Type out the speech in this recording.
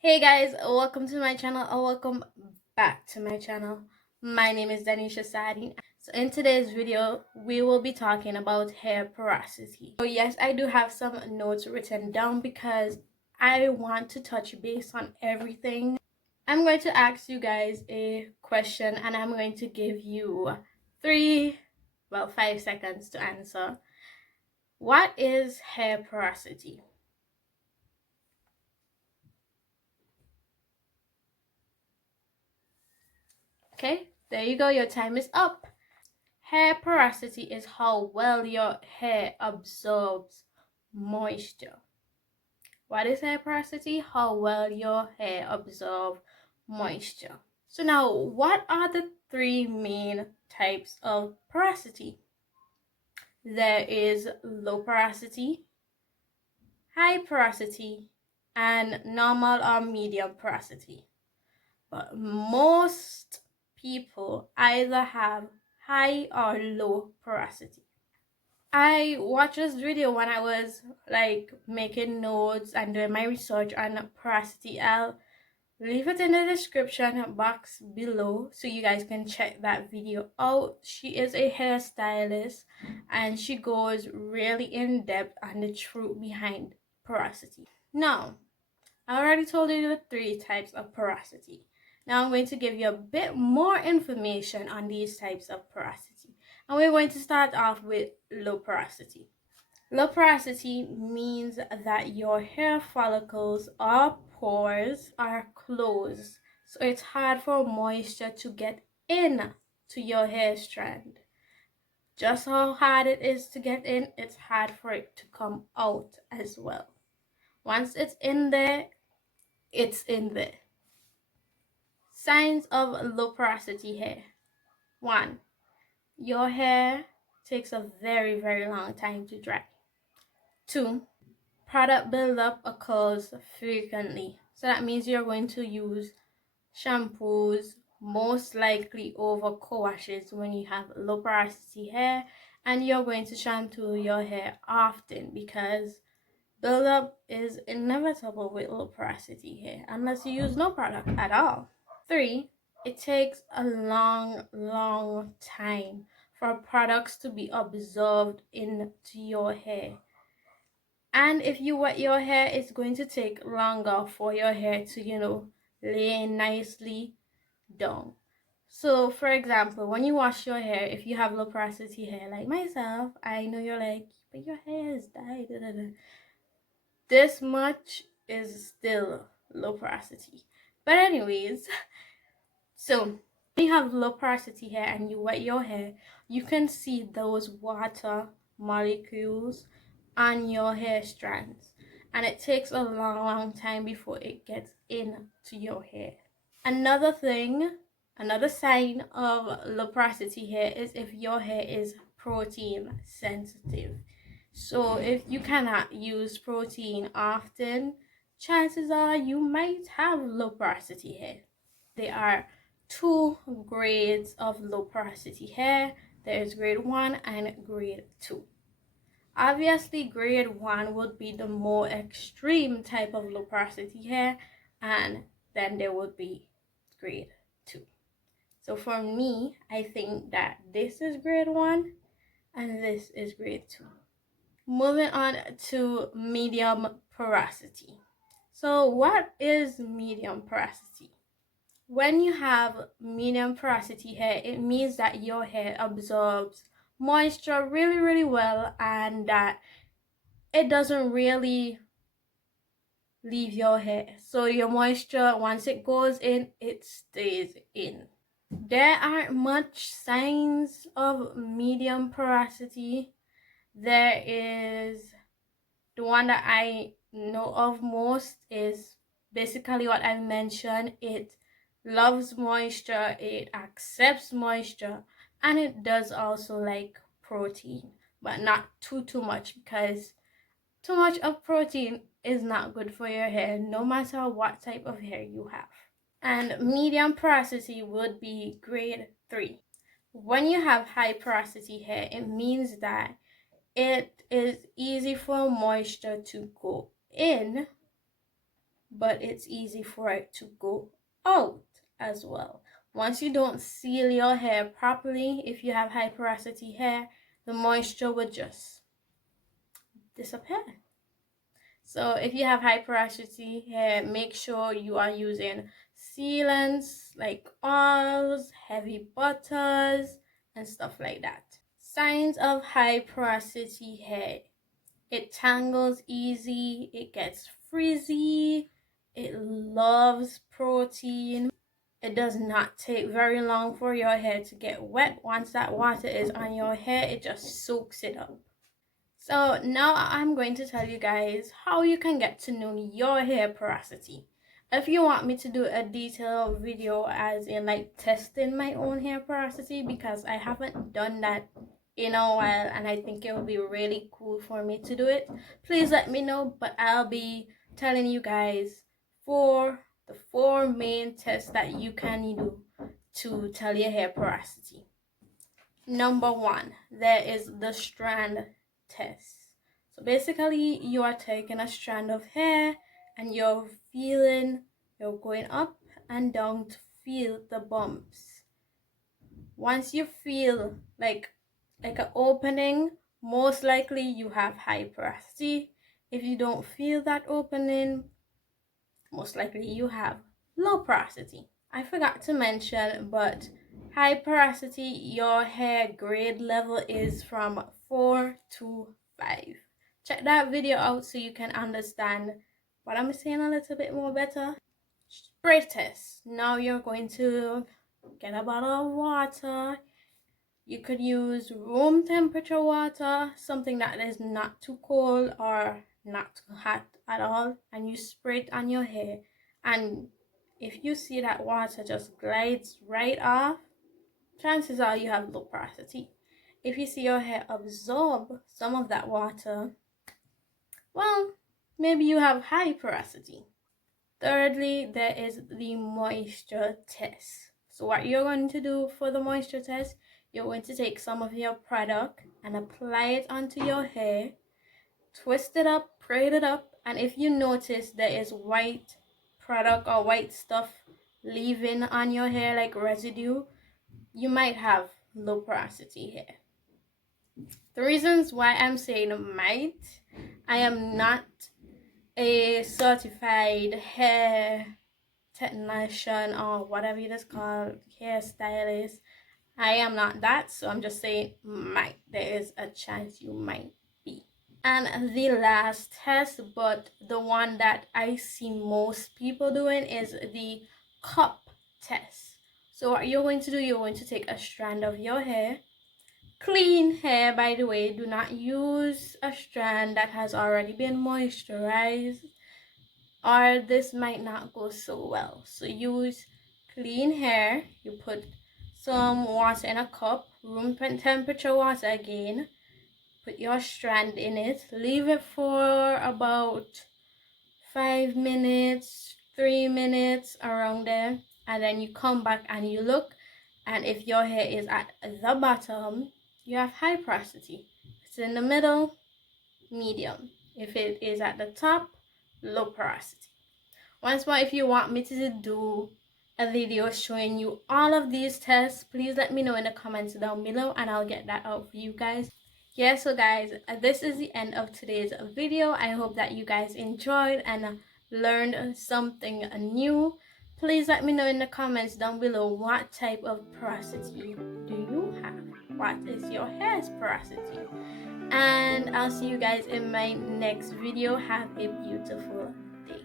Hey guys, welcome to my channel or welcome back to my channel. My name is Danisha Sadi. So in today's video, we will be talking about hair porosity. So yes, I do have some notes written down because I want to touch base on everything. I'm going to ask you guys a question and I'm going to give you 5 seconds to answer. What is hair porosity? Okay, there you go. Your time is up. Hair porosity is how well your hair absorbs moisture. What is hair porosity? How well your hair absorbs moisture. So now, what are the three main types of porosity? There is low porosity, high porosity, and normal or medium porosity. But most people either have high or low porosity. I watched this video when I was like making notes and doing my research on porosity. I'll leave it in the description box below so you guys can check that video out. She is a hairstylist and she goes really in depth on the truth behind porosity. Now, I already told you the three types of porosity. Now I'm going to give you a bit more information on these types of porosity. And we're going to start off with low porosity. Low porosity means that your hair follicles or pores are closed. So it's hard for moisture to get in to your hair strand. Just how hard it is to get in, it's hard for it to come out as well. Once it's in there, it's in there. Signs of low porosity hair. 1. Your hair takes a very long time to dry. 2. Product buildup occurs frequently. So that means you're going to use shampoos most likely over co-washes when you have low porosity hair, and you're going to shampoo your hair often because buildup is inevitable with low porosity hair unless you use no product at all. 3, it takes a long time for products to be absorbed into your hair. And if you wet your hair, it's going to take longer for your hair to, lay nicely down. So, for example, when you wash your hair, if you have low porosity hair like myself, I know you're like, but your hair is dyed. This much is still low porosity. But anyways, so when you have low porosity hair and you wet your hair, you can see those water molecules on your hair strands, and it takes a long time before it gets into your hair. Another sign of low porosity hair is if your hair is protein sensitive. So if you cannot use protein often, chances are you might have low porosity hair. There are two grades of low porosity hair. There is grade 1 and grade 2. Obviously, grade 1 would be the more extreme type of low porosity hair, and then there would be grade 2. So for me, I think that this is grade 1 and this is grade 2. Moving on to medium porosity. So what is medium porosity? When you have medium porosity hair, it means that your hair absorbs moisture really well and that it doesn't really leave your hair. So your moisture, once it goes in, it stays in. There aren't much signs of medium porosity. There is the one that I know of most is basically what I mentioned. It loves moisture, it accepts moisture, and it does also like protein, but not too much, because too much of protein is not good for your hair, no matter what type of hair you have. And medium porosity would be grade 3. When you have high porosity hair, it means that it is easy for moisture to go in, but it's easy for it to go out as well. Once you don't seal your hair properly, if you have high porosity hair, the moisture will just disappear. So if you have high porosity hair, make sure you are using sealants like oils, heavy butters, and stuff like that. Signs of high porosity hair: it tangles easy, it gets frizzy, it loves protein. It does not take very long for your hair to get wet. Once that water is on your hair, it just soaks it up. So now I'm going to tell you guys how you can get to know your hair porosity. If you want me to do a detailed video as in like testing my own hair porosity, because I haven't done that in a while and I think it would be really cool for me to do it, please let me know. But I'll be telling you guys the four main tests that you can do to tell your hair porosity. Number one, there is the strand test. So basically, you are taking a strand of hair and you're going up and down to feel the bumps. Once you feel like an opening, most likely you have high porosity. If you don't feel that opening, most likely you have low porosity. I forgot to mention, but high porosity, your hair grade level is from 4 to 5. Check that video out so you can understand what I'm saying a little bit more better. Spray test. Now you're going to get a bottle of water. You could use room temperature water, something that is not too cold or not too hot at all, and you spray it on your hair. And if you see that water just glides right off, chances are you have low porosity. If you see your hair absorb some of that water, well, maybe you have high porosity. Thirdly, there is the moisture test. So what you're going to do for the moisture test, you're going to take some of your product and apply it onto your hair, twist it up, braid it up, and if you notice there is white product or white stuff leaving on your hair like residue, you might have low porosity hair. The reasons why I'm saying might, I am not a certified hair technician or whatever it is called, hairstylist. I am not that, so I'm just saying might. There is a chance you might be. And the last test, but the one that I see most people doing, is the cup test. So what you're going to do, you're going to take a strand of your hair, clean hair by the way, do not use a strand that has already been moisturized, or this might not go so well. So use clean hair. You put some water in a cup, room temperature water again, put your strand in it, leave it for about 5 minutes, 3 minutes, around there, and then you come back and you look, and if your hair is at the bottom, you have high porosity. If it's in the middle, medium. If it is at the top, low porosity. Once more, if you want me to do a video showing you all of these tests, please let me know in the comments down below and I'll get that out for you guys. Yeah, so guys, this is the end of today's video. I hope that you guys enjoyed and learned something new. Please let me know in the comments down below what type of porosity do you have? What is your hair's porosity? And I'll see you guys in my next video. Have a beautiful day.